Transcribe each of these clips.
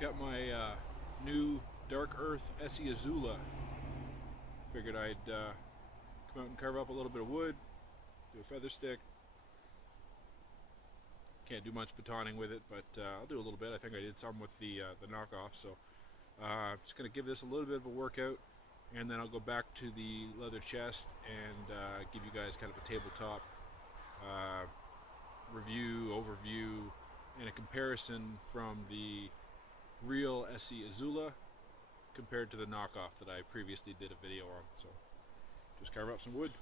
got my new Dark Earth Esee Izula. Figured I'd come out and carve up a little bit of wood, do a feather stick. Can't do much batoning with it, but I'll do a little bit. I think I did some with the knockoff, so just going to give this a little bit of a workout, and then I'll go back to the leather chest and give you guys kind of a tabletop review, overview, and a comparison from the real Esee Izula compared to the knockoff that I previously did a video on. So just carve up some wood.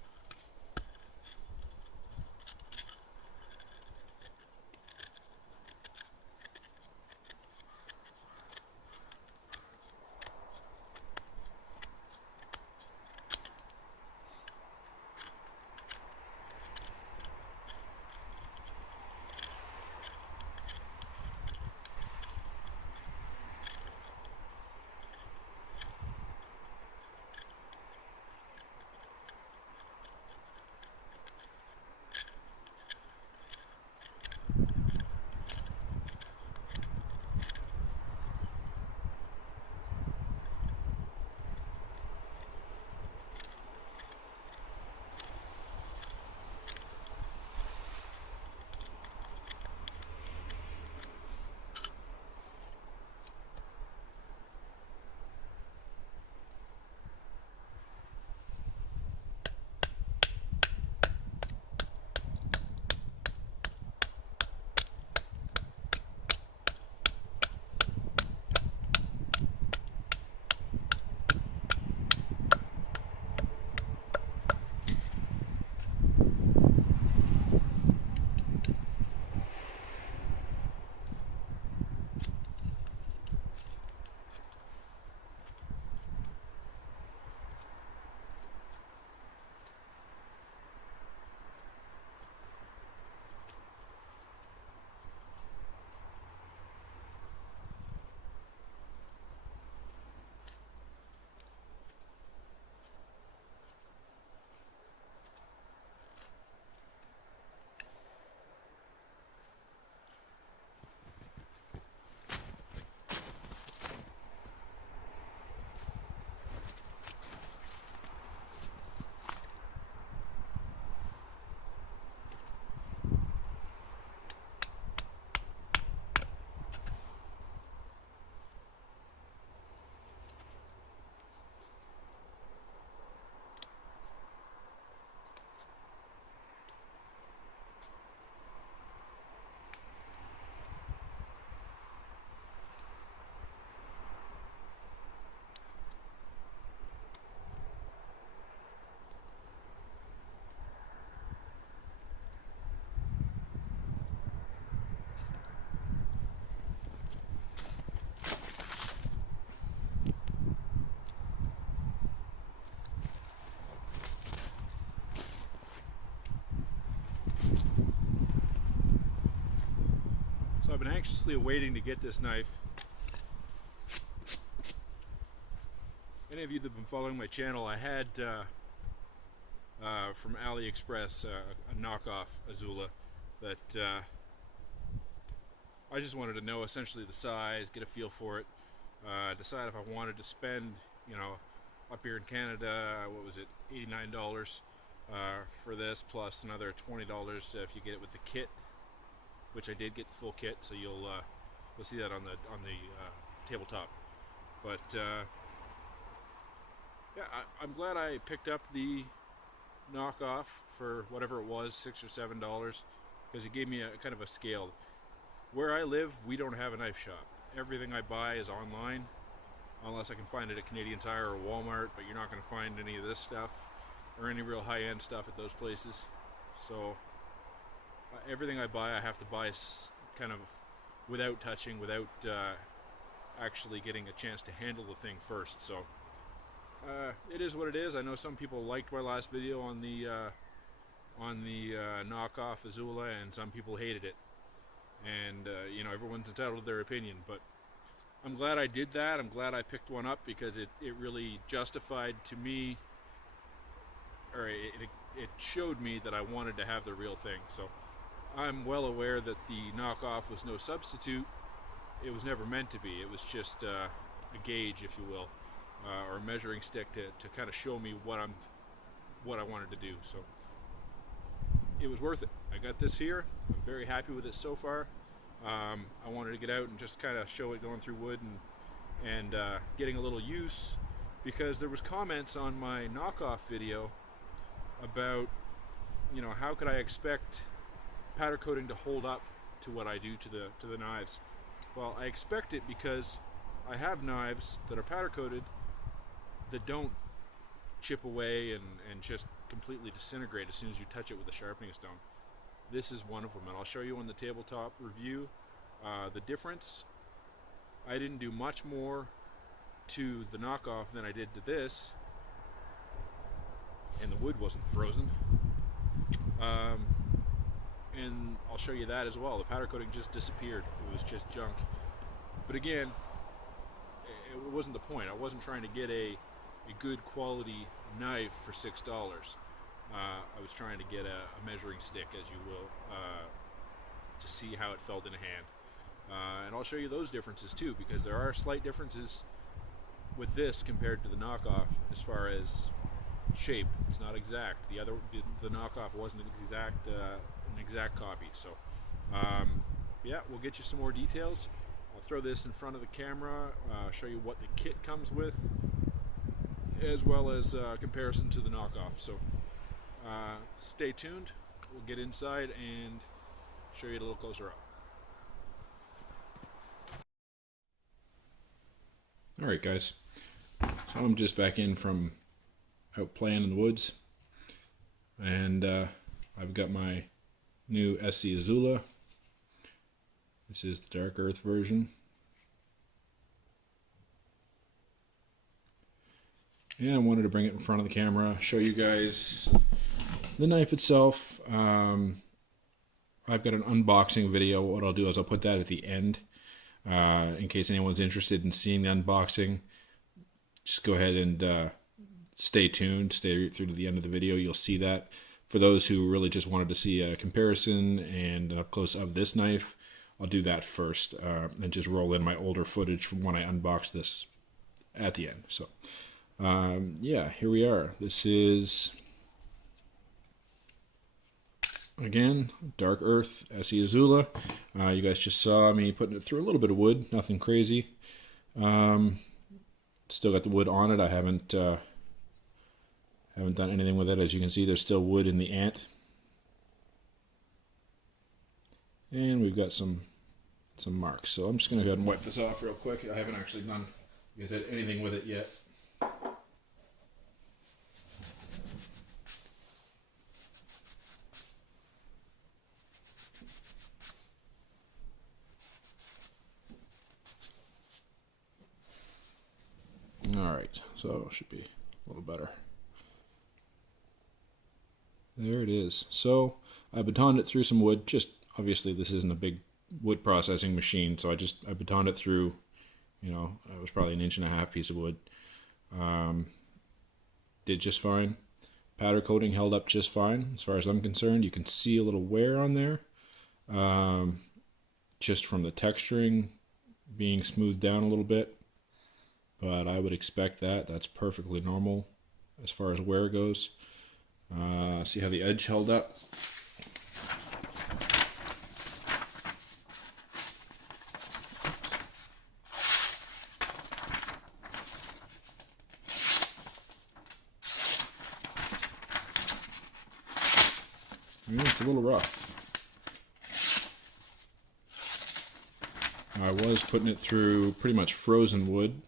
So I've been anxiously awaiting to get this knife. Any of you that have been following my channel, I had from AliExpress a knockoff Izula that I just wanted to know essentially the size, get a feel for it, decide if I wanted to spend, up here in Canada, what was it, $89 for this, plus another $20 if you get it with the kit, which I did get the full kit, so you'll see that on the tabletop. But yeah, I'm glad I picked up the knockoff for whatever it was, $6 or $7, because it gave me a kind of a scale. Where I live, we don't have a knife shop. Everything I buy is online, unless I can find it at Canadian Tire or Walmart, but you're not going to find any of this stuff or any real high-end stuff at those places. So everything I buy, I have to buy kind of without touching, without actually getting a chance to handle the thing first. So it is what it is. I know some people liked my last video on the knockoff Izula, and some people hated it. And everyone's entitled to their opinion, but I'm glad I did that. I'm glad I picked one up because it really justified to me, or it showed me that I wanted to have the real thing. So I'm well aware that the knockoff was no substitute it was never meant to be. It was just a gauge, if you will, or a measuring stick to kind of show me what I wanted to do. So it was worth it. I got this here. I'm very happy with it so far. I wanted to get out and just kind of show it going through wood and getting a little use, because there was comments on my knockoff video about, you know, how could I expect powder coating to hold up to what I do to the knives. Well, I expect it because I have knives that are powder coated that don't chip away and just completely disintegrate as soon as you touch it with a sharpening stone. This is one of them, and I'll show you on the tabletop review the difference. I didn't do much more to the knockoff than I did to this, and the wood wasn't frozen. And I'll show you that as well. The powder coating just disappeared. It was just junk. But again, it wasn't the point. I wasn't trying to get a good quality knife for $6. I was trying to get a measuring stick, as you will, to see how it felt in a hand. And I'll show you those differences too, because there are slight differences with this compared to the knockoff as far as shape. It's not exact. The knockoff wasn't an exact copy. So yeah, we'll get you some more details. I'll throw this in front of the camera, show you what the kit comes with, as well as comparison to the knockoff. So stay tuned. We'll get inside and show you it a little closer up. Alright guys, so I'm just back in from out playing in the woods, and I've got my new Esee Izula. This is the Dark Earth version. And I wanted to bring it in front of the camera, show you guys the knife itself. I've got an unboxing video. What I'll do is I'll put that at the end. In case anyone's interested in seeing the unboxing, just go ahead and stay tuned, stay through to the end of the video. You'll see that. For those who really just wanted to see a comparison and an up close of this knife, I'll do that first and just roll in my older footage from when I unboxed this at the end. So yeah, here we are. This is, again, Dark Earth Esee Izula. You guys just saw me putting it through a little bit of wood, nothing crazy. Still got the wood on it. I haven't done anything with it. As you can see, there's still wood in the ant. And we've got some marks. So I'm just going to go ahead and wipe this off real quick. I haven't actually done, like I said, anything with it yet. Alright, so it should be a little better. There it is. So I batoned it through some wood. Just obviously this isn't a big wood processing machine, so I batoned it through, you know, it was probably 1.5 inch piece of wood. Did just fine. Powder coating held up just fine as far as I'm concerned. You can see a little wear on there, just from the texturing being smoothed down a little bit. But I would expect that. That's perfectly normal as far as wear goes. See how the edge held up? Yeah, it's a little rough. I was putting it through pretty much frozen wood.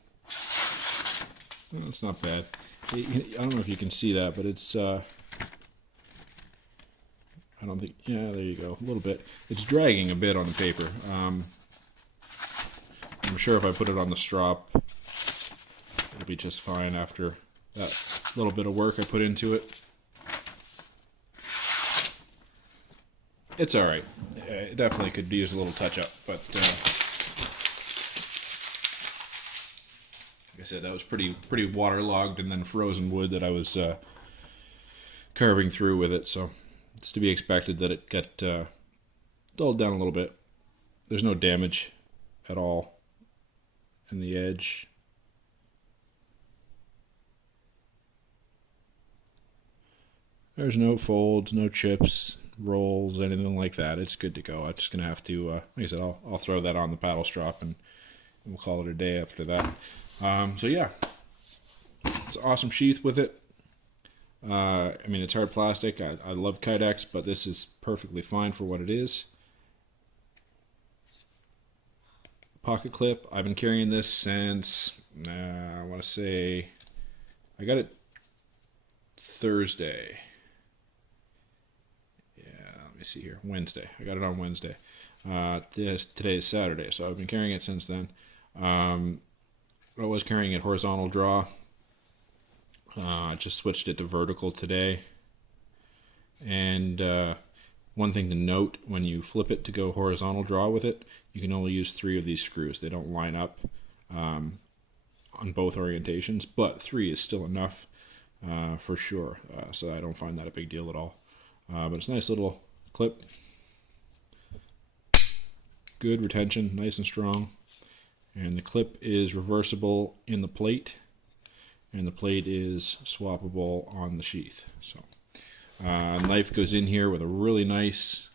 Well, it's not bad. I don't know if you can see that, but it's, I don't think, yeah, there you go, a little bit. It's dragging a bit on the paper. I'm sure if I put it on the strop, it'll be just fine after that little bit of work I put into it. It's alright. It definitely could use a little touch-up, but like I said, that was pretty waterlogged and then frozen wood that I was carving through with it, so it's to be expected that it got dulled down a little bit. There's no damage at all in the edge. There's no folds, no chips, rolls, anything like that. It's good to go. I'm just going to have to, like I said, I'll throw that on the paddle strop and we'll call it a day after that. So yeah, it's an awesome sheath with it. I mean, it's hard plastic. I love Kydex, but this is perfectly fine for what it is. Pocket clip. I've been carrying this since, I want to say, I got it Thursday. Let me see here. Wednesday. I got it on Wednesday. Today is Saturday, so I've been carrying it since then. I was carrying it horizontal draw. Just switched it to vertical today. And one thing to note, when you flip it to go horizontal draw with it, you can only use 3 of these screws. They don't line up on both orientations, but 3 is still enough for sure. So I don't find that a big deal at all. But it's a nice little clip. Good retention, nice and strong. And the clip is reversible in the plate, and the plate is swappable on the sheath. So knife goes in here with a really nice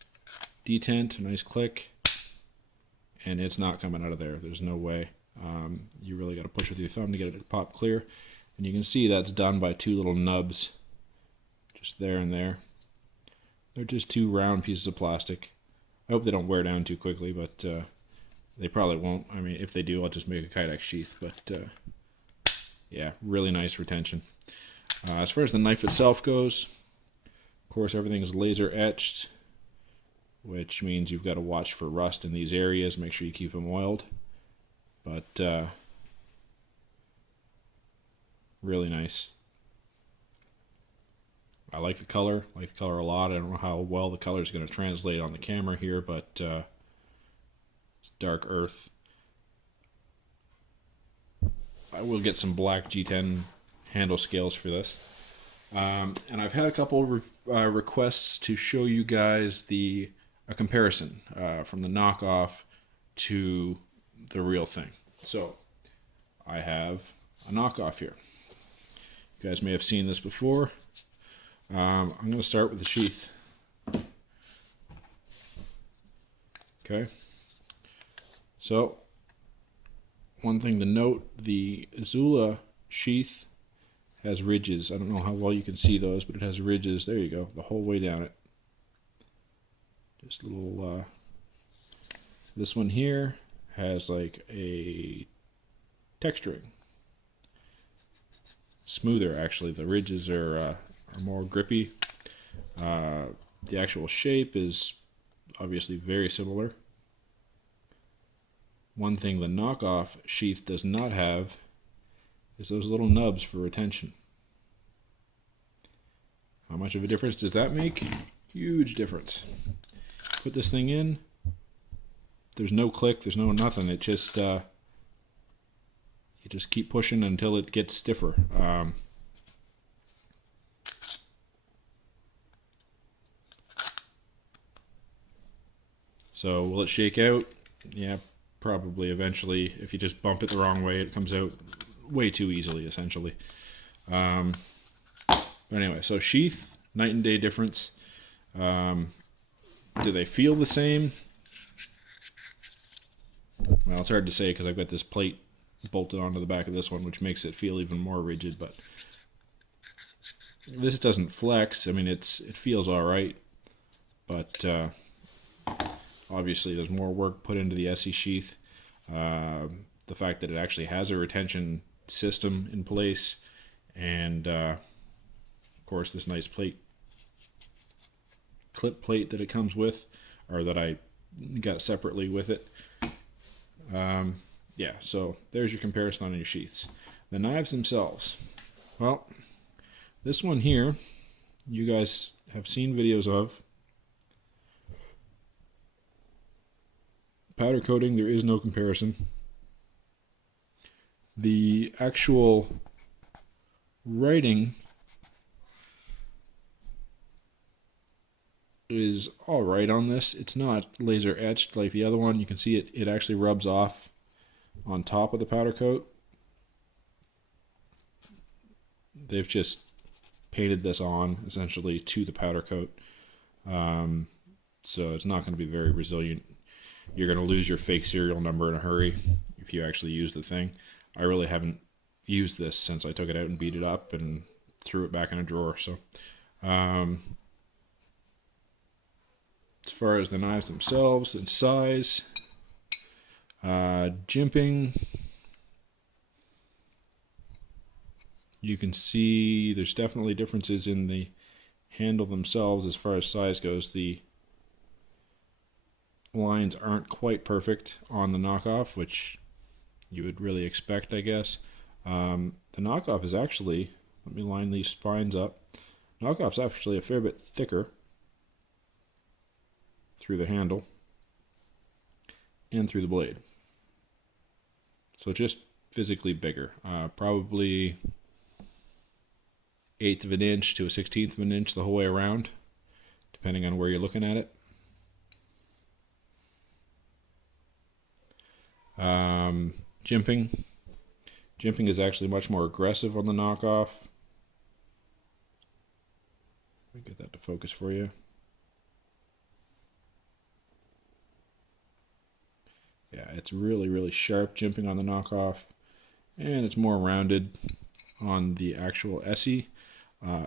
detent, a nice click, and it's not coming out of there. There's no way. You really got to push with your thumb to get it to pop clear. And you can see that's done by 2 little nubs just there and there. They're just 2 round pieces of plastic. I hope they don't wear down too quickly, but they probably won't. I mean, if they do, I'll just make a Kydex sheath. But yeah, really nice retention. As far as the knife itself goes, of course, everything is laser etched, which means you've got to watch for rust in these areas. Make sure you keep them oiled. But really nice. I like the color. I like the color a lot. I don't know how well the color is going to translate on the camera here, but it's Dark Earth. I will get some black G10 handle scales for this. And I've had a couple requests to show you guys a comparison from the knockoff to the real thing. So I have a knockoff here. You guys may have seen this before. I'm going to start with the sheath. Okay. So, one thing to note, the Izula sheath has ridges. I don't know how well you can see those, but it has ridges. There you go, the whole way down it. Just a little, this one here has like a texturing. Smoother, actually. The ridges are more grippy. The actual shape is obviously very similar. One thing the knockoff sheath does not have is those little nubs for retention. How much of a difference does that make? Huge difference. Put this thing in, there's no click, there's no nothing. It just you just keep pushing until it gets stiffer. So will it shake out? Yeah, probably eventually. If you just bump it the wrong way, it comes out way too easily, essentially. But anyway, so sheath, night and day difference. Do they feel the same? Well, it's hard to say because I've got this plate bolted onto the back of this one, which makes it feel even more rigid. But this doesn't flex. I mean, it feels all right, but obviously there's more work put into the Esee sheath. The fact that it actually has a retention system in place, and of course this nice plate, clip plate that it comes with, or that I got separately with it. Yeah, so there's your comparison on your sheaths. The knives themselves. Well, this one here, you guys have seen videos of. Powder coating, there is no comparison. The actual writing is alright on this. It's not laser etched like the other one. You can see it actually rubs off on top of the powder coat. They've just painted this on essentially to the powder coat. So it's not going to be very resilient. You're going to lose your fake serial number in a hurry if you actually use the thing. I really haven't used this since I took it out and beat it up and threw it back in a drawer. So as far as the knives themselves and size, jimping, you can see there's definitely differences in the handle themselves as far as size goes. The lines aren't quite perfect on the knockoff, which you would really expect, I guess. The knockoff is actually, let me line these spines up. Knockoff's actually a fair bit thicker through the handle and through the blade. So just physically bigger. Probably 1/8 of an inch to a 1/16 of an inch the whole way around, depending on where you're looking at it. Jimping. Jimping is actually much more aggressive on the knockoff. Let me get that to focus for you. Yeah, it's really, really sharp jimping on the knockoff, and it's more rounded on the actual Esee.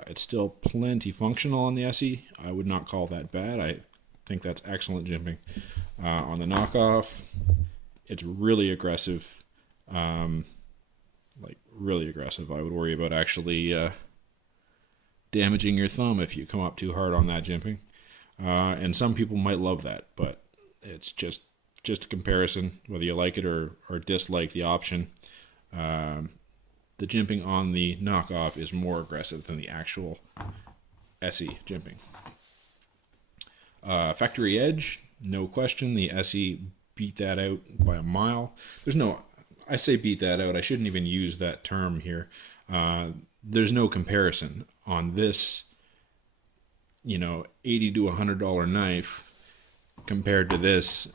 It's still plenty functional on the Esee. I would not call that bad. I think that's excellent jimping. On the knockoff, it's really aggressive. Like really aggressive. I would worry about actually damaging your thumb if you come up too hard on that jimping. And some people might love that, but it's just a comparison, whether you like it or dislike the option. The jimping on the knockoff is more aggressive than the actual Esee jimping. Factory edge, no question. The Esee beat that out by a mile. I say beat that out. I shouldn't even use that term here. There's no comparison on this, $80 to $100 knife compared to this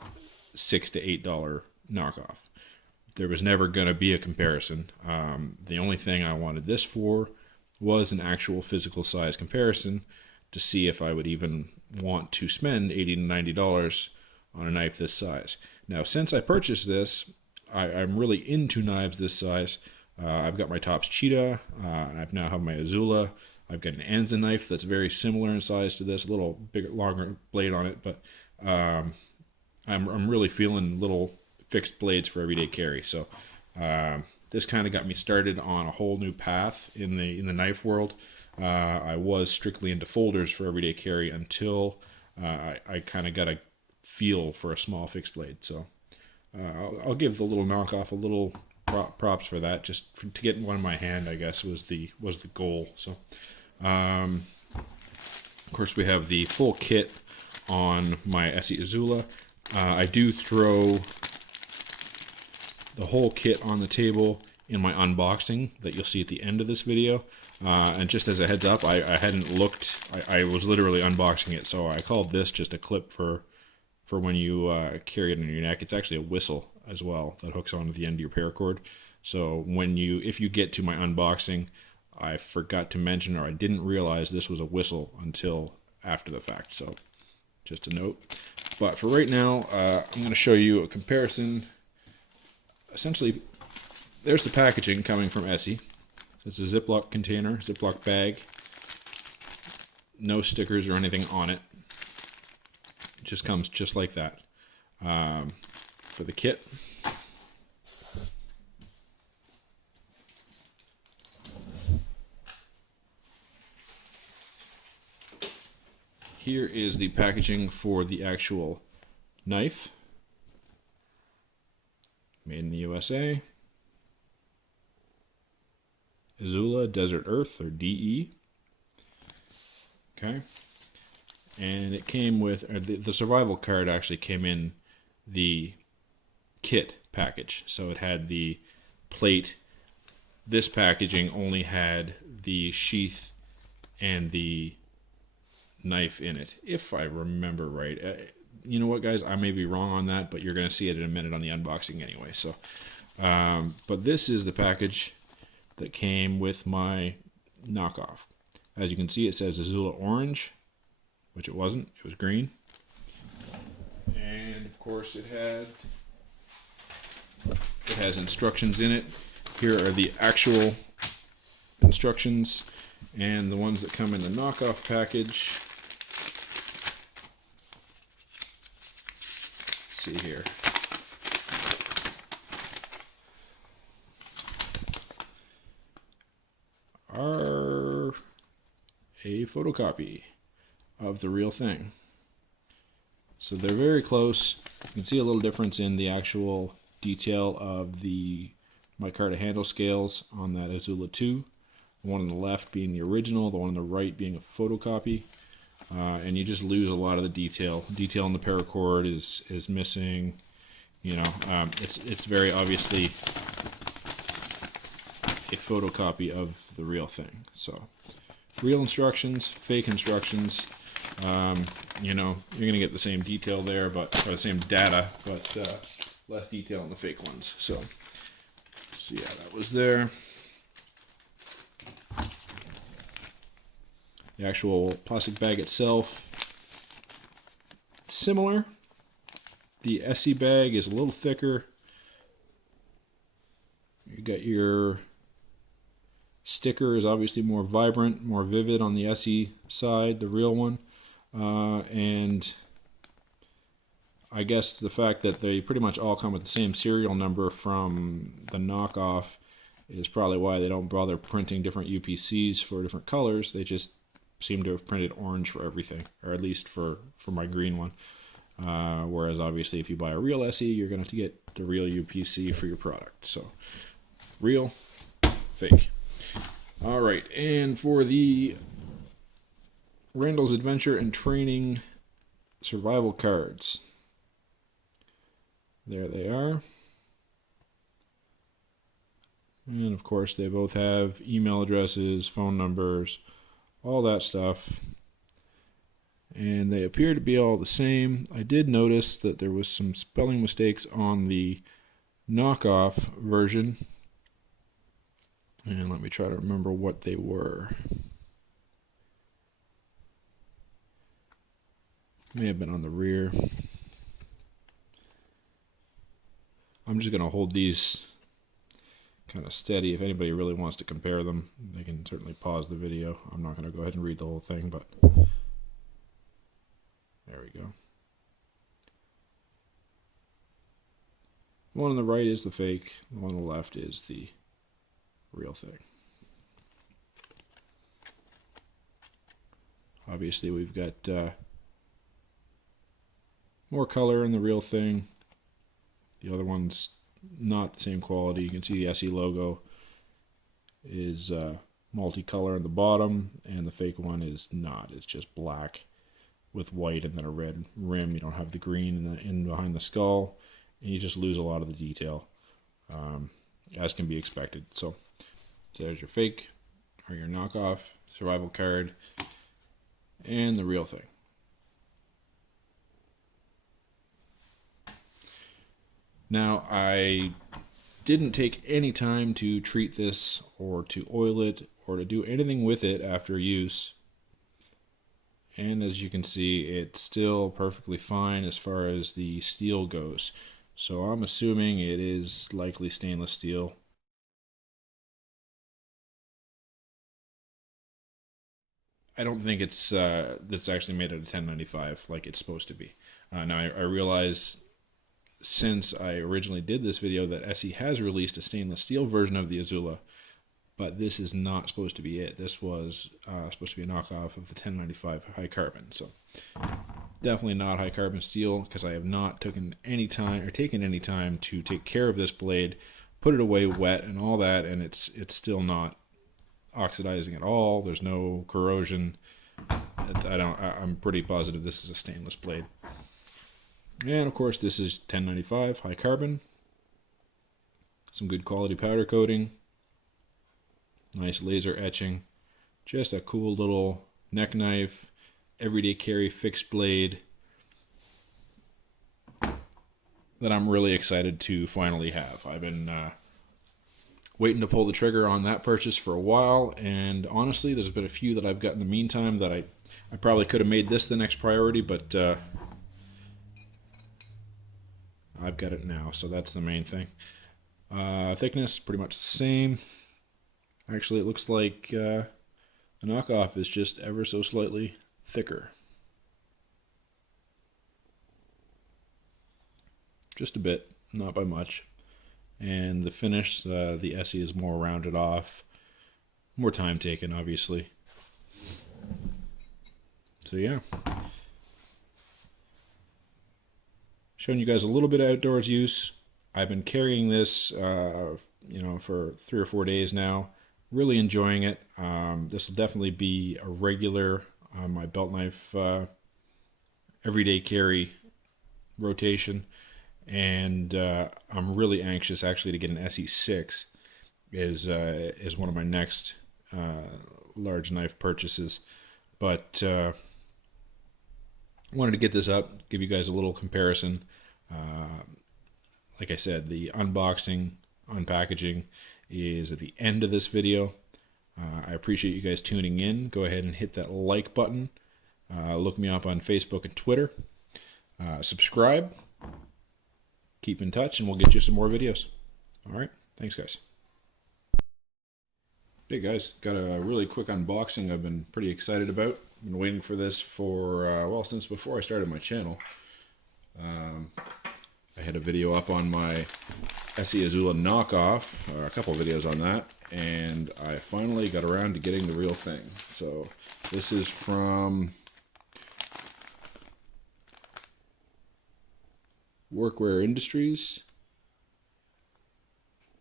$6 to $8 knockoff. There was never going to be a comparison. The only thing I wanted this for was an actual physical size comparison to see if I would even want to spend $80 to $90 on a knife this size. Now, since I purchased this, I'm really into knives this size. I've got my Tops Cheetah. I now have my Izula. I've got an Anza knife that's very similar in size to this, a little bigger, longer blade on it, but I'm really feeling little fixed blades for everyday carry. So this kind of got me started on a whole new path in the knife world. I was strictly into folders for everyday carry until I kind of got a feel for a small fixed blade. So I'll give the little knockoff a little props for that. To get one in my hand, I guess, was the goal. So of course we have the full kit on my Esee Izula. I do throw the whole kit on the table in my unboxing that you'll see at the end of this video. And just as a heads up, I hadn't looked. I was literally unboxing it, so I called this just a clip for when you carry it in your neck. It's actually a whistle as well that hooks onto the end of your paracord. So if you get to my unboxing, I forgot to mention, or I didn't realize this was a whistle until after the fact. So just a note. But for right now, I'm going to show you a comparison. Essentially, there's the packaging coming from Esee. So it's a Ziploc container, Ziploc bag. No stickers or anything on it. It just comes just like that. For the kit, here is the packaging for the actual knife. Made in the USA. Izula Desert Earth, or DE. Okay. And it came with, the survival card actually came in the kit package. So it had the plate. This packaging only had the sheath and the knife in it, if I remember right. You know what, guys? I may be wrong on that, but you're going to see it in a minute on the unboxing anyway. So, but this is the package that came with my knockoff. As you can see, it says Izula Orange, which it wasn't. It was green. And of course, it has instructions in it. Here are the actual instructions and the ones that come in the knockoff package. Let's see here. Are a photocopy of the real thing. So they're very close. You can see a little difference in the actual detail of the micarta handle scales on that Izula 2. The one on the left being the original, the one on the right being a photocopy. And you just lose a lot of the detail. Detail in the paracord is missing. You know, it's very obviously a photocopy of the real thing. So, real instructions, fake instructions. You know, you're gonna get the same detail there, or the same data, but less detail in the fake ones. So yeah, that was there. The actual plastic bag itself, similar. The Esee bag is a little thicker. You got your sticker is obviously more vibrant, more vivid on the Esee side, the real one. And I guess the fact that they pretty much all come with the same serial number from the knockoff is probably why they don't bother printing different UPCs for different colors. They just seem to have printed orange for everything, or at least for my green one. Whereas obviously if you buy a real Esee, you're going to have to get the real UPC for your product. So real, fake. All right, and for the Randall's Adventure and Training survival cards, there they are. And of course they both have email addresses, phone numbers, all that stuff. And they appear to be all the same. I did notice that there was some spelling mistakes on the knockoff version. And let me try to remember what they were. May have been on the rear. I'm just going to hold these kind of steady. If anybody really wants to compare them, they can certainly pause the video. I'm not going to go ahead and read the whole thing, but there we go. The one on the right is the fake. The one on the left is the real thing. Obviously, we've got more color in the real thing. The other one's not the same quality. You can see the Esee logo is multicolor in the bottom, and the fake one is not. It's just black with white and then a red rim. You don't have the green in behind the skull, and you just lose a lot of the detail, as can be expected. So there's your fake or your knockoff survival card and the real thing. Now, I didn't take any time to treat this or to oil it or to do anything with it after use. And as you can see, it's still perfectly fine as far as the steel goes. So I'm assuming it is likely stainless steel. I don't think it's that's actually made out of 1095 like it's supposed to be. Now I realize, since I originally did this video, that Esee has released a stainless steel version of the Izula, but this is not supposed to be it. This was supposed to be a knockoff of the 1095 high carbon. So definitely not high carbon steel, because I have not taken any time to take care of this blade, put it away wet and all that, and it's still not oxidizing at all. There's no corrosion. I'm pretty positive this is a stainless blade. And of course this is 1095 high carbon. Some good quality powder coating. Nice laser etching. Just a cool little neck knife. everyday carry fixed blade that I'm really excited to finally have. I've been waiting to pull the trigger on that purchase for a while, and honestly, there's been a few that I've got in the meantime that I probably could have made this the next priority, but I've got it now, so that's the main thing. Thickness, pretty much the same. Actually, it looks like the knockoff is just ever so slightly thicker. Just a bit, not by much. And the finish, the Esee is more rounded off, more time taken, obviously. So yeah, showing you guys a little bit of outdoors use. I've been carrying this, for 3 or 4 days now. Really enjoying it. This will definitely be a regular on my belt knife everyday carry rotation. And I'm really anxious actually to get an Esee 6 is one of my next large knife purchases. But wanted to get this up, give you guys a little comparison. Like I said, the unboxing, unpackaging is at the end of this video. I appreciate you guys tuning in. Go ahead and hit that like button. Look me up on Facebook and Twitter. Subscribe. Keep in touch, and we'll get you some more videos. All right. Thanks, guys. Hey, guys. Got a really quick unboxing I've been pretty excited about. I've been waiting for this for, since before I started my channel. I had a video up on my Esee Izula knockoff, a couple videos on that, and I finally got around to getting the real thing. So this is from Workwear Industries.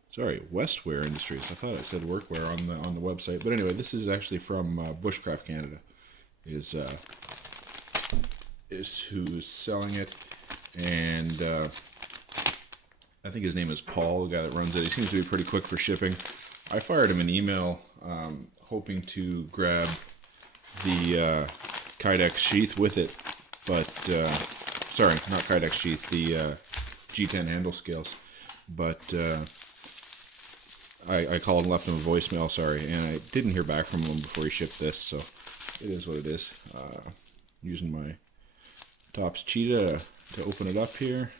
Sorry, Westwear Industries. I thought it said Workwear on the website, but anyway, this is actually from Bushcraft Canada. Is who's selling it, and I think his name is Paul, the guy that runs it. He seems to be pretty quick for shipping. I fired him an email hoping to grab the Kydex sheath with it, but sorry, not Kydex sheath, the G10 handle scales. But I called and left him a voicemail, sorry, and I didn't hear back from him before he shipped this, so it is what it is. Using my Tops Cheetah to open it up here.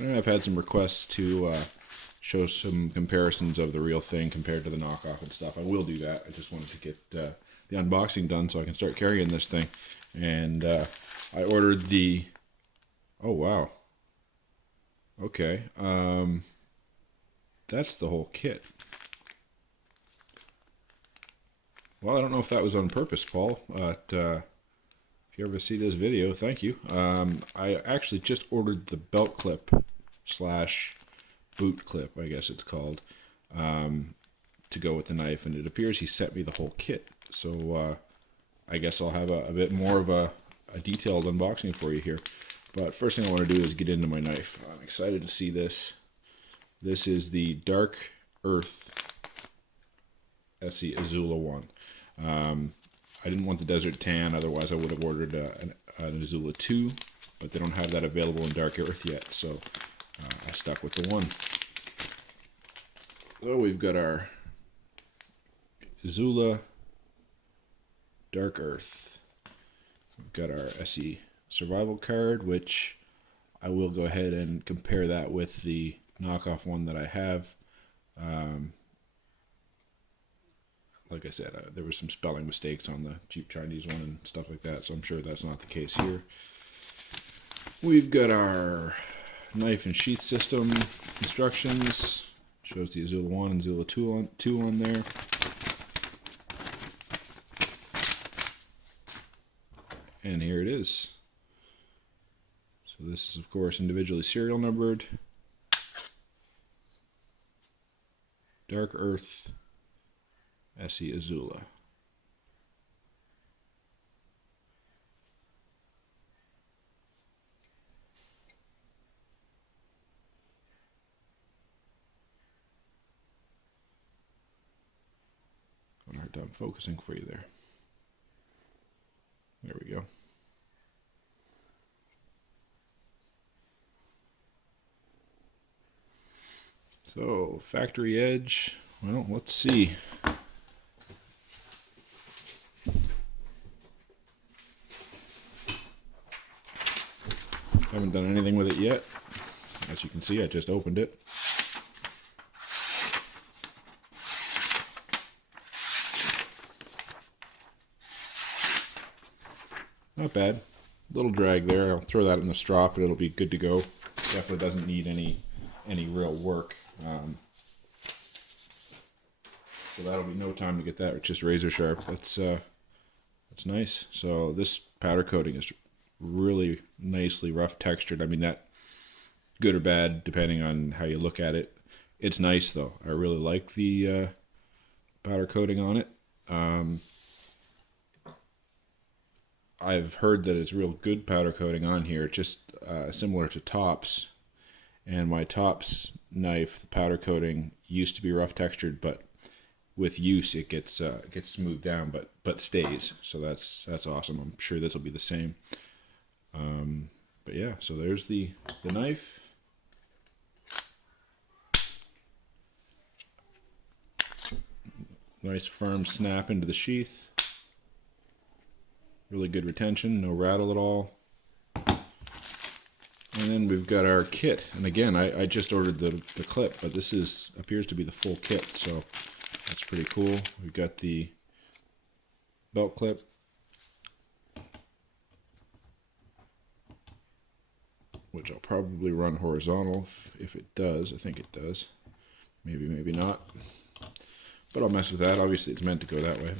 And I've had some requests to show some comparisons of the real thing compared to the knockoff and stuff. I will do that. I just wanted to get the unboxing done so I can start carrying this thing. And I ordered the... Oh, wow. Okay. That's the whole kit. Well, I don't know if that was on purpose, Paul, but if you ever see this video, thank you. I actually just ordered the belt clip / boot clip, I guess it's called, to go with the knife, and it appears he sent me the whole kit. So I guess I'll have a bit more of a detailed unboxing for you here. But first thing I want to do is get into my knife. I'm excited to see this. This is the Dark Earth Esee Izula one. I didn't want the Desert Tan, otherwise I would have ordered an Izula 2, but they don't have that available in Dark Earth yet, so I stuck with the one. So we've got our Izula Dark Earth. We've got our Esee survival card, which I will go ahead and compare that with the knockoff one that I have. Like I said, there were some spelling mistakes on the cheap Chinese one and stuff like that, so I'm sure that's not the case here. We've got our knife and sheath system instructions. Shows the Izula 1 and Izula 2 on there. And here it is. So this is, of course, individually serial numbered. Dark Earth Esee Izula. hard time focusing for you there. There we go. So, factory edge. Well, let's see. Haven't done anything with it yet. As you can see, I just opened it. Not bad. Little drag there. I'll throw that in the straw, but it'll be good to go. Definitely doesn't need any real work. So that'll be no time to get that just razor sharp. That's nice. So this powder coating is really nicely rough textured. I mean, that good or bad depending on how you look at it. It's nice though. I really like the powder coating on it. I've heard that it's real good powder coating on here, just similar to Tops. And my Tops knife, the powder coating used to be rough textured, but with use it gets smoothed down, but stays. So that's awesome. I'm sure this will be the same. But yeah, so there's the knife. Nice firm snap into the sheath. Really good retention, no rattle at all. And then we've got our kit. And again, I just ordered the clip, but this appears to be the full kit, so that's pretty cool. We've got the belt clip. Which I'll probably run horizontal if it does. I think it does. Maybe, maybe not. But I'll mess with that. Obviously, it's meant to go that way.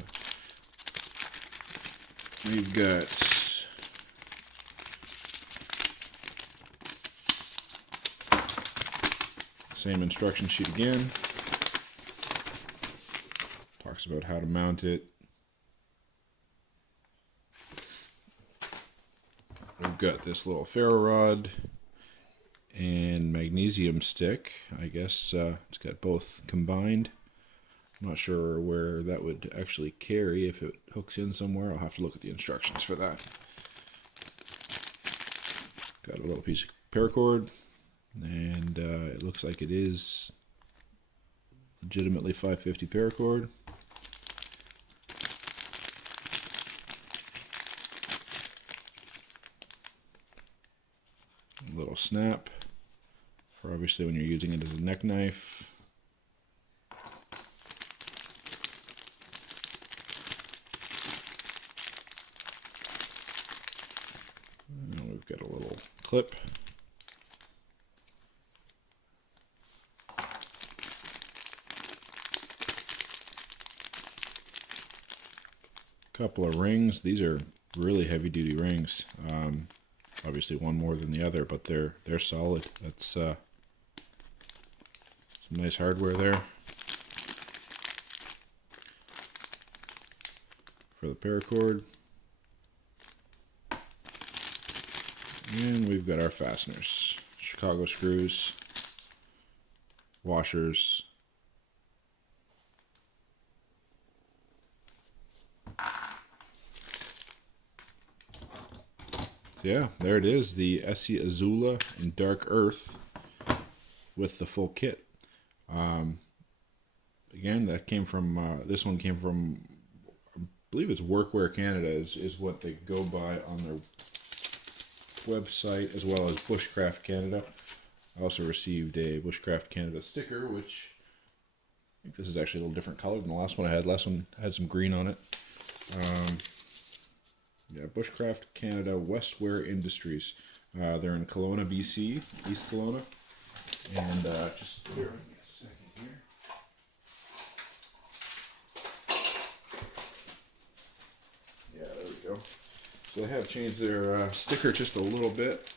We've got same instruction sheet again. Talks about how to mount it. We've got this little ferro rod and magnesium stick. I guess it's got both combined. I'm not sure where that would actually carry if it hooks in somewhere. I'll have to look at the instructions for that. Got a little piece of paracord, and it looks like it is legitimately 550 paracord. A little snap for obviously when you're using it as a neck knife. And we've got a little clip. Couple of rings. These are really heavy duty rings. Obviously one more than the other, but they're solid. That's some nice hardware there for the paracord. And we've got our fasteners, Chicago screws, washers. Yeah, there it is, the Esee Izula in Dark Earth with the full kit. Again, that came from, this one came from, I believe it's Workwear Canada is what they go by on their website, as well as Bushcraft Canada. I also received a Bushcraft Canada sticker, which I think this is actually a little different color than the last one I had. Last one had some green on it. Yeah, Bushcraft Canada Westwear Industries. They're in Kelowna, BC, East Kelowna. And just bear with me a second here. Yeah, there we go. So they have changed their sticker just a little bit.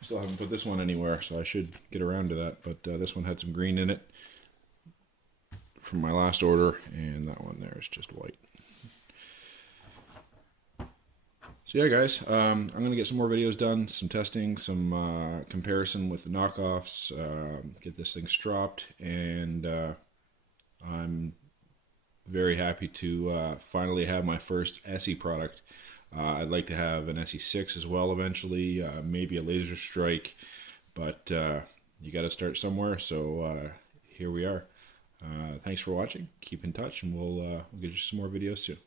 Still haven't put this one anywhere, so I should get around to that. But this one had some green in it from my last order, and that one there is just white. So yeah, guys, I'm going to get some more videos done, some testing, some comparison with the knockoffs, get this thing stropped, and I'm very happy to finally have my first Esee product. I'd like to have an Esee 6 as well eventually, maybe a laser strike, but you got to start somewhere, so here we are. Thanks for watching. Keep in touch, and we'll get you some more videos soon.